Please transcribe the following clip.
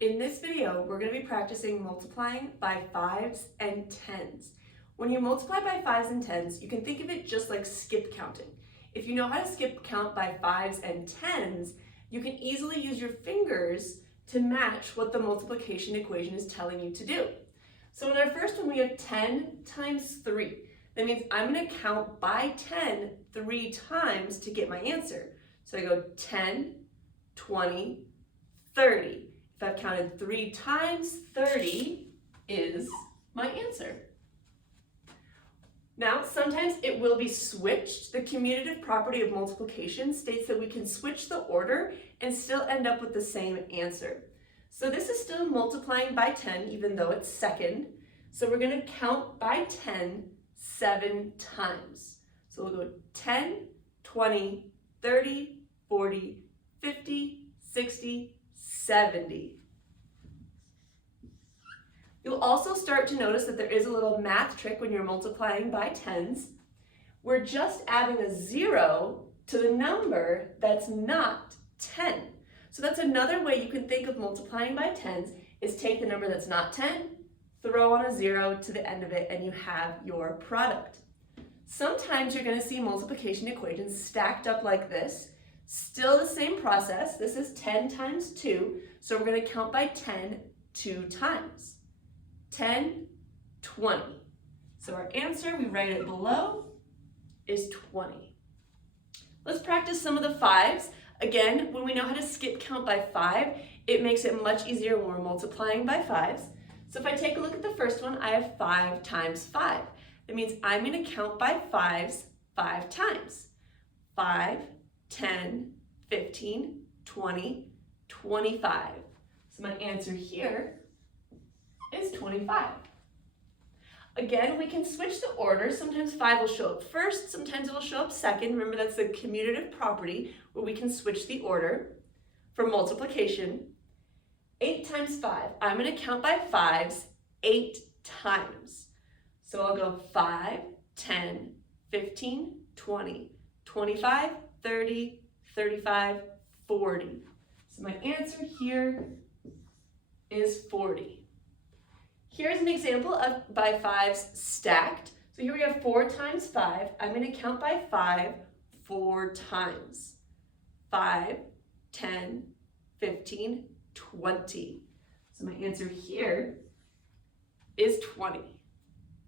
In this video, we're going to be practicing multiplying by 5s and 10s. When you multiply by 5s and 10s, you can think of it just like skip counting. If you know how to skip count by 5s and 10s, you can easily use your fingers to match what the multiplication equation is telling you to do. So in our first one, we have 10 times 3. That means I'm going to count by 10 3 times to get my answer. So I go 10, 20, 30. If I've counted 3 times, 30 is my answer. Now, sometimes it will be switched. The commutative property of multiplication states that we can switch the order and still end up with the same answer. So this is still multiplying by 10, even though it's second. So we're going to count by 10 7 times. So we'll go 10, 20, 30, 40, 50, 60, 70. You'll also start to notice that there is a little math trick when you're multiplying by 10s. We're just adding a 0 to the number that's not 10. So that's another way you can think of multiplying by 10s is take the number that's not 10, throw on a 0 to the end of it, and you have your product. Sometimes you're going to see multiplication equations stacked up like this. Still the same process. This is 10 times 2, so we're going to count by 10 2 times. 10, 20. So our answer, we write it below, is 20. Let's practice some of the 5s. Again, when we know how to skip count by 5, it makes it much easier when we're multiplying by 5s. So if I take a look at the first one, I have 5 times 5. That means I'm going to count by 5s 5 times. 5, 10, 15, 20, 25. So my answer here is 25. Again, we can switch the order. Sometimes 5 will show up first, sometimes it will show up second. Remember, that's the commutative property where we can switch the order for multiplication. 8 times 5. I'm going to count by 5s 8 times. So I'll go 5, 10, 15, 20, 25, 30, 35, 40. So my answer here is 40. Here's an example of by 5s stacked. So here we have 4 times 5. I'm going to count by 5 4 times. 5, 10, 15, 20. So my answer here is 20.